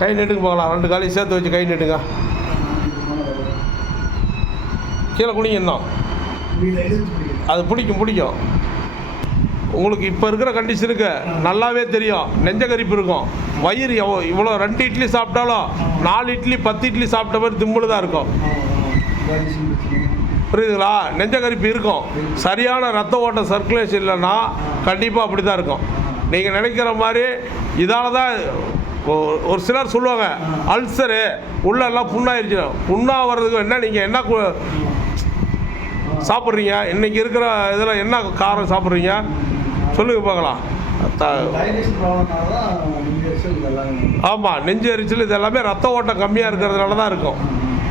கை நீட்டுங்க போகலாம். ரெண்டு காலையும் சேர்த்து வச்சு கை நீட்டுங்க. கீழே குனிங்க இன்னும். அது பிடிக்கும் பிடிக்கும். உங்களுக்கு இப்போ இருக்கிற கண்டிஷனுக்கு நல்லாவே தெரியும். நெஞ்ச கரிப்பு இருக்கும். வயிறு எவ்வளோ இவ்வளோ ரெண்டு இட்லி சாப்பிட்டாலும் நாலு இட்லி பத்து இட்லி சாப்பிட்ட மாதிரி திம்முன்னு தான் இருக்கும். புரியுதுங்களா? நெஞ்ச கரிப்பு இருக்கும். சரியான ரத்த ஓட்ட சர்க்குலேஷன் இல்லைன்னா கண்டிப்பாக அப்படி தான் இருக்கும். நீங்கள் நினைக்கிற மாதிரி இதால் தான் ஒரு சிலர் சொல்லுவாங்க அல்சரு உள்ளெல்லாம் புண்ணாயிருச்சு. புண்ணாகிறதுக்கு என்ன நீங்கள் என்ன சாப்பிட்றீங்க? இன்னைக்கு இருக்கிற இதில் என்ன காரம் சாப்பிட்றீங்க? சொல்லுங்க பார்க்கலாம். ஆமாம் நெஞ்சு எரிச்சல் இது எல்லாமே ரத்த ஓட்டம் கம்மியாக இருக்கிறதுனால தான் இருக்கும்.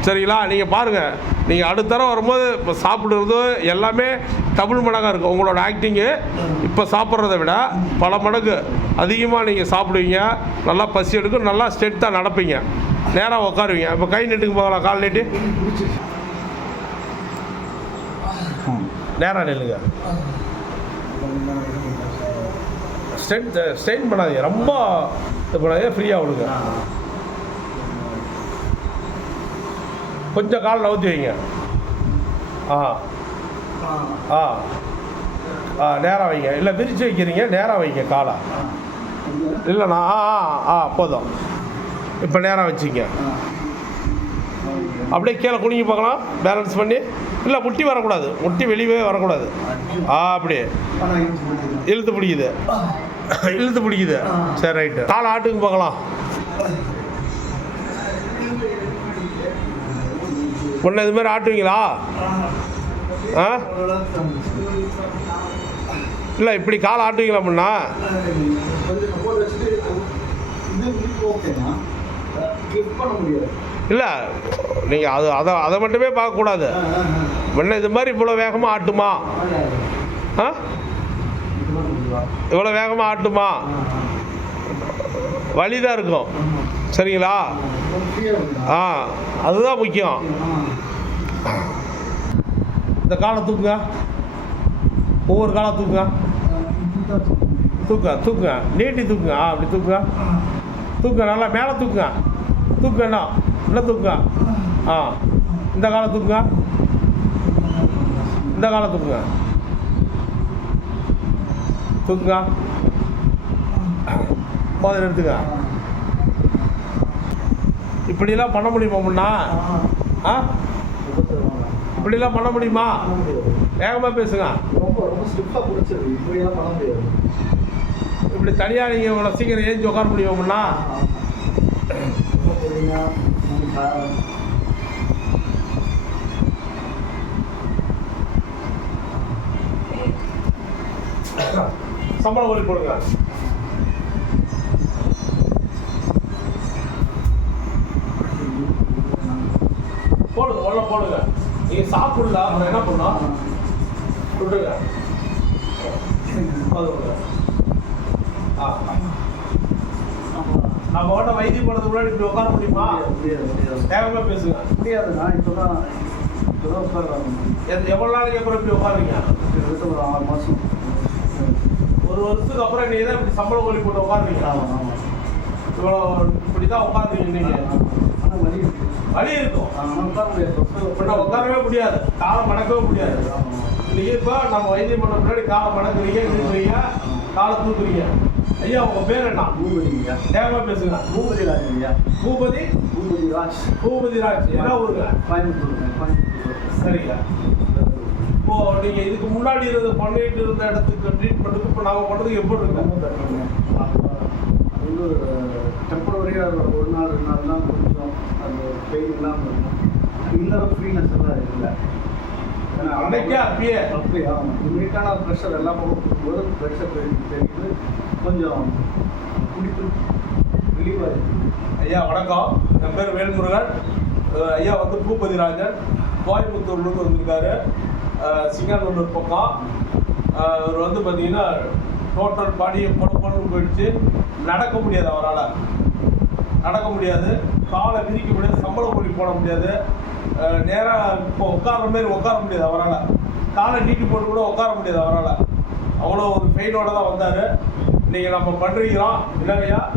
சரிங்களா? நீங்கள் பாருங்கள் நீங்கள் அடுத்த தடவை வரும்போது இப்போ சாப்பிடுறது எல்லாமே டபுள் மடங்காக இருக்கும் உங்களோட ஆக்டிங்கு இப்போ சாப்பிட்றத விட பல மடங்கு அதிகமாக நீங்கள் சாப்பிடுவீங்க. நல்லா பசி எடுக்கும். நல்லா ஸ்ட்ரென்த்தாக நடப்பீங்க. நேராக உட்காருவீங்க இப்போ கை நீட்டுக்கு போகலாம். கால் நீட்டு. நேராக நில்லுங்க. ஸ்ட்ரென்த் ஸ்ட்ரெயின் பண்ணாதீங்க. ரொம்ப இது பண்ணாதீங்க. ஃப்ரீயாக விடுங்க. கொஞ்சம் கால் நவுத்தி வைங்க. ஆ. ஆ. ஆ. நேராக வைங்க. இல்லை விரிச்சு வைக்கிறீங்க நேராக வைங்க காலை. இல்லைண்ணா ஆ ஆ ஆ போதும். இப்போ நேராக வச்சுங்க. அப்படியே கீழே குனிஞ்சு பார்க்கலாம். பேலன்ஸ் பண்ணி. இல்லை முட்டி வரக்கூடாது. முட்டி வெளியவே வரக்கூடாது. ஆ அப்படியே. இழுத்து பிடிக்குது. இழுத்து பிடிக்குது. சரி ரைட்டு. காலை ஆட்டுக்கு பார்க்கலாம். முன்ன இது மாதிரி ஆட்டுவீங்களா? ஆ? இல்லை இப்படி கால் ஆட்டுவீங்களா முன்னா? இல்லை நீங்கள் அது அதை அதை மட்டுமே பார்க்கக்கூடாது. முன்ன இது மாதிரி இவ்வளோ வேகமாக ஆட்டுமா? ஆ? இவ்வளோ வேகமாக ஆட்டுமா? ஆ, வலி தான் இருக்கும். சரிங்களா? ஆ அதுதான் முக்கியம். இந்த காலை தூக்குங்க. ஒவ்வொரு காலை தூக்குங்க. தூக்குங்க தூக்குங்க. நீட்டி தூக்குங்க. ஆ அப்படி தூக்குங்க. தூக்குங்க நல்லா மேலே தூக்குங்க. தூக்குங்க என்ன? இன்னும் தூக்குங்க. ஆ இந்த காலை தூக்குங்க. இந்த காலை தூக்குங்க. தூக்குங்க. போதும் எடுத்துங்க இப்படிலாம் பண்ண முடியுமா முன்னா? ஆ. இப்படிலாம் பண்ண முடியுமா. வேகமாக பேசுங்க. ரொம்ப ரொம்ப ஸ்டிஃபாக பிடிச்சது இப்படியெல்லாம் பண்ண முடியாது. இப்படி தனியாக நீங்கள் இவ்வளோ சீக்கிரம் ஏஞ்சி உட்கார கா- சம்பளம் ஒளி போடுங்க. போடுங்க உள்ள போடுங்க. நீங்கள் சாப்பிடல அப்புறம் என்ன பண்ணோம் விட்டுருங்க நம்ம ஓட்ட வைத்தியம் பண்ணதுக்கு முன்னாடி இப்படி உட்கார முடியுமா. வேகமாக பேசுங்க முடியாதுண்ணா இப்போதான் இப்போதான் உட்கார்றாங்க எத்- எவ்வளோ நாளைக்கு அப்புறம் இப்படி உட்காருங்க கிட்டத்தட்ட ஒரு ஆறு மாதம் ஒரு வருஷத்துக்கு அப்புறம் நீங்கள் தான் இப்படி சம்பளம் ஒளி போட்டு உட்காருவீங்க ஆமாம் ஆமாம் இவ்வளோ இப்படி தான் உட்காருவீங்க நீங்கள் வலி இருக்கும். உட்கார உட்காரவே முடியாது. காலை மடக்கவே முடியாது. நீங்கள் இப்போ நம்ம வைத்தியம் பண்ண முன்னாடி காலை மடக்குறீங்க நிற்கிறீங்க காலை தூக்குறீங்க. ஐயா உங்க பேர் என்ன? பூபதிங்கய்யா வேகமாக பேசுங்க. பூபதி ராஜங்கய்யா பூபதி? பூபதி ராஜ் பூபதி ராஜ் என்ன ஊருங்க? கோயம்புத்தூருங்க கோயம்புத்தூர். சரிங்க. இப்போ நீங்க இதுக்கு முன்னாடி இருந்து பண்ணிட்டு இருந்த இடத்துக்கு ட்ரீட்மெண்ட்டுக்கு இப்போ நாம பண்றதுக்கு எப்படி இருக்கு ரொம்ப பெட்டருங்க அது வந்து நாள் தான் கொஞ்சம் அந்த பெயின் இருக்கும் இந்த ஃப்ரீனஸ் எல்லாம் இல்லை. அன்னைக்கே அப்படியா. இமீடியட்டான ப்ரெஷர் எல்லா பக்கம் கொடுக்கும்போது ப்ரெஷர் தெரியுது கொஞ்சம் குடிப்பு ரிலீவாக இருக்குது ஐயா வணக்கம். என் பேர் வேல்முருகன். ஐயா வந்து பூபதி ராஜன். கோயம்புத்தூர்லேருந்து வந்திருக்காரு. சிங்காநல்லூர் பக்கம். அஹ் இவர் வந்து பார்த்தீங்கன்னா டோட்டல் பாடியை பொழப்பொழு போயிடுச்சு. நடக்க முடியாது அவரால். நடக்க முடியாது. காலை விரிக்க முடியாது சம்பள மொழி போட முடியாது. நேராக இப்போ உட்கார்ற மாதிரி உட்கார முடியாது அவரால். காலை நீட்டி போட்டு கூட உட்கார முடியாது அவரால். அவ்வளோ ஒரு பெயினோட தான் வந்தார். நீங்கள் நம்ம பண்ணுறீங்களா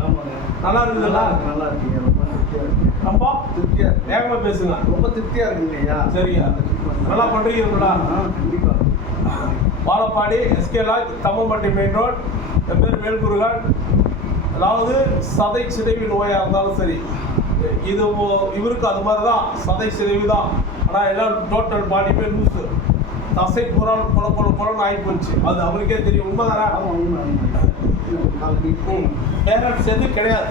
ஆமாங்க நல்லா இருக்குதுல்ல இருக்கு நல்லா இருக்குங்க ரொம்ப திருப்தியாக இருக்கு. ரொம்ப திருப்தியாக இருக்கு. வேகமா பேசுங்க. ரொம்ப திருப்தியாக இருக்குங்க ஐயா சரிங்க. நல்லா பண்றீங்களா? ஆ கண்டிப்பாக Vazhapadi SK lodge Thammampatti main road. என் பேர் வேல்முருகன். அதாவது சதை சிதைவு நோயாக இருந்தாலும் சரி இது இவருக்கு அது மாதிரி தான் சதை சிதைவு தான் ஆனால் எல்லாம் டோட்டல் பாடியுமே லூஸு தசை புறால் பொல பொல பொலன்னு ஆகி போச்சு. அது அவருக்கே தெரியும். உண்மைதானே? பேரண்ட்ஸ் எதுவும் கிடையாது.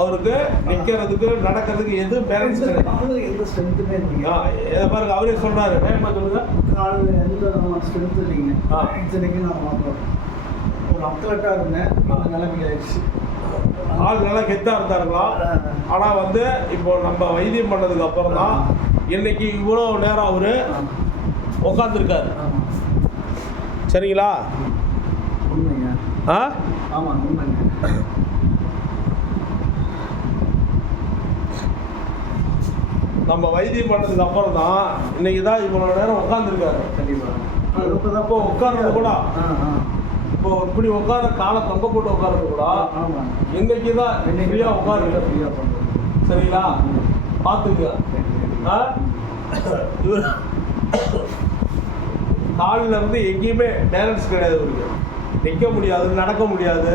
அவருக்கு நிற்கிறதுக்கு நடக்கிறதுக்கு எதுவும் பேரண்ட்ஸ் கிடையாது. எந்த ஸ்ட்ரென்த்துமே இதை பாருங்க அவரே சொல்றாரு. வேகமா சொல்லுங்க? காலில் எந்த ஸ்ட்ரென்த் இல்லைங்க. இத்தனைக்கு நான் மாற்றோம் ஒரு அத்லட்டாக இருந்தேன். இந்த நிலைமைக்கு ஆயிடுச்சு. ஆள் நல்லா கெத்தா இருந்தாருங்களா ஆனா வந்து இப்போ நம்ம வைத்தியம் பண்ணதுக்கு அப்புறம் தான் இன்னைக்கு இவ்வளோ நேரம் அவரு உட்காந்துருக்காரு சரிங்களா? ஆ? ஆமாம் நம்ம வைத்தியம் பண்ணதுக்கு அப்புறம் தான் இன்னைக்கு தான் இவ்வளோ நேரம் உட்காந்துருக்காரு கண்டிப்பாக இப்போ உட்கார்றது கூட ஆ ஆ. இப்போ இப்படி உட்கார காலை தொங்க போட்டு உட்கார்றது கூட இன்னைக்கு தான் ஃப்ரீயா உட்காருங்க ஃப்ரீயாக பண்ணுறோம் சரிங்களா? பார்த்துங்க இவர் காலில் இருந்து எங்கேயுமே பேலன்ஸ் கிடையாது இவருக்கு நிற்க முடியாது நடக்க முடியாது.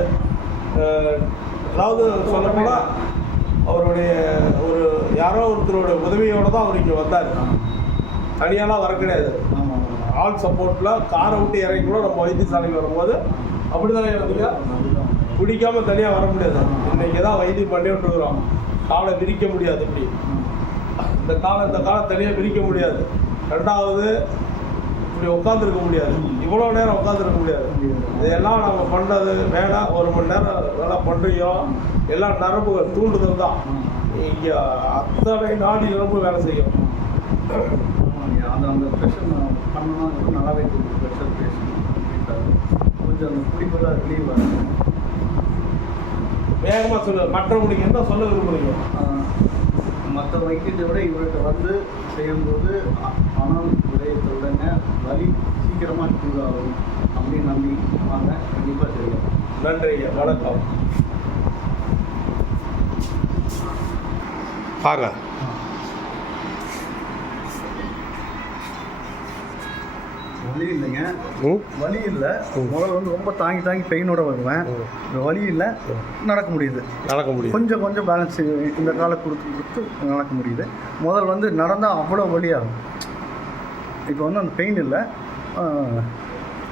அதாவது சொல்லப்போனால் அவருடைய ஒரு யாரோ ஒருத்தரோட உதவியோட தான் அவர் இங்கே வந்தார். தனியாலாம் வர கிடையாது. ஆள் சப்போர்ட்டில் காரை விட்டு இறங்கி கூட நம்ம வைத்தியசாலைக்கு வரும்போது அப்படி தான் வந்தீங்க பிடிக்காம தனியாக வர முடியாது. இன்னைக்கு தான் வைத்தியம் பண்ணி விட்டுருக்குறோம் காலை விரிக்க முடியாது இப்படி. இந்த காலம் இந்த காலம் தனியாக பிரிக்க முடியாது. ரெண்டாவது இப்படி உட்காந்துருக்க முடியாது. இவ்வளோ நேரம் உட்காந்துருக்க முடியாது. இதெல்லாம் நம்ம பண்ணுறது வேணாம். ஒரு மணி நேரம் நல்லா பண்ணுறோம் எல்லாம் நரம்புகள் தூண்டுதல் தான். இங்கே அத்தனை நாடி நரம்பு வேலை செய்யும். அந்த அந்த ப்ரெஷர் பண்ணணும்னா கூட நல்லாவே தெரியும். ப்ரெஷர் பேசணும் கொஞ்சம் அந்த குடிப்பெல்லாம் ரிலீவ் ஆகும். வேகமாக சொல்லு. மற்றவங்களுக்கு என்ன சொல்ல விரும்புறீங்க? மற்ற வைத்தியத்தை விட இவர்கிட்ட வந்து செய்யும்போது பணம் விடயத்தை விடங்க வலி சீக்கிரமாக க்யூர் ஆகும் அப்படின்னு நம்பி வாங்க. கண்டிப்பாக தெரியும். நன்றி ஐயா. வணக்கம். வாங்க வலி இல்லைங்க. வலி இல்லை. முதல்ல வந்து ரொம்ப தாங்கி தாங்கி பெயினோட வருவேன். இந்த வலி இல்லை நடக்க முடியுது. நடக்க முடியும் கொஞ்சம் கொஞ்சம் பேலன்ஸ் இந்த காலை கொடுத்து கொடுத்து நடக்க முடியுது. முதல் வந்து நடந்தால் அவ்வளோ வலியாகும் இப்போ வந்து அந்த பெயின் இல்லை.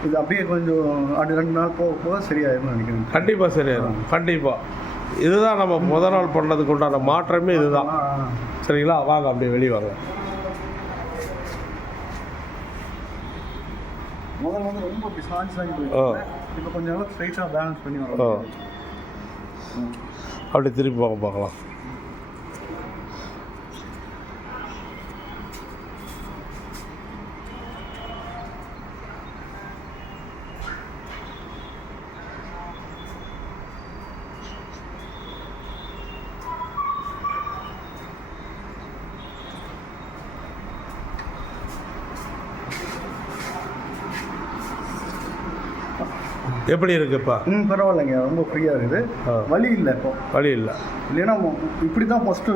இது அப்படியே கொஞ்சம் அது ரெண்டு நாள் போக போக சரியாயிரும்னு நினைக்கிறேன். கண்டிப்பாக சரியாயிரும். கண்டிப்பாக இதுதான் நம்ம முத நாள் பண்ணதுக்கு உண்டான மாற்றமே இதுதான். சரிங்களா? வாங்க அப்படியே வெளியே வாங்க முதல்ல வந்து ரொம்ப இப்படி சாஞ்சி சாஞ்சி இப்போ கொஞ்சம் நல்லா ஸ்ட்ரைட்டாக பேலன்ஸ் பண்ணி வரோம் அப்படியே திருப்பி வாங்க பார்க்கலாம். எப்படி இருக்குப்பா? ம் பரவாயில்லைங்க. ரொம்ப ஃப்ரீயாக இருக்குது. வலி இல்லை இப்போ. வழி இல்லை. இல்லைன்னா இப்படி தான் ஃபஸ்ட்டு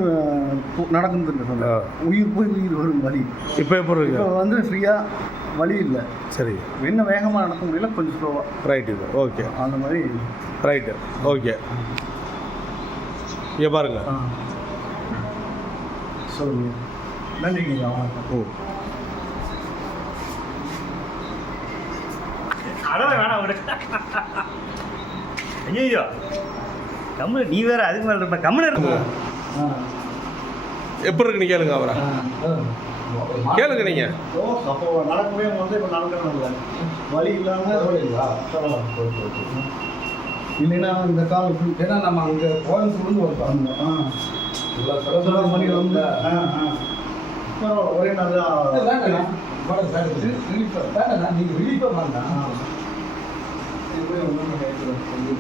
சொன்னேன் உயிர் போய் உயிர் வரும் வலி இப்போ எப்படி இருக்கு? இப்போ வந்து ஃப்ரீயாக வலி இல்லை. சரி. என்ன வேகமாக நடக்க முடியல கொஞ்சம் ஸ்லோவாக ரைட்டு ஓகே அந்த மாதிரி. ரைட்டு ஓகே இங்கே பாருங்க. சொல்லுங்க. நன்றிங்க வணக்கம் அதெல்லாம் வேணாம் விடு ஐயோ கம்முனு நீ வேற அதுக்கு மேலே இருப்ப. கம்முனு இருப்ப ஆ. எப்படி இருக்குன்னு கேளுங்க அவரை. கேளுங்க. நீங்கள் ஓ அப்போ நடக்கவே வந்து இப்போ நடக்கணும் இல்லை. வலி இல்லாமல் இல்லைன்னா இந்த கால் ஏன்னா நம்ம அங்கே கோயம்புத்தூர்லேருந்து இவ்வளோ சில மணி வந்து ஆ. ஆ பரவாயில்ல ஒரே நாள் ரிலீஃபாக வேண்டாம் நீங்கள் ரிலீஃபாக வேண்டாம் 为了我们的孩子，我们。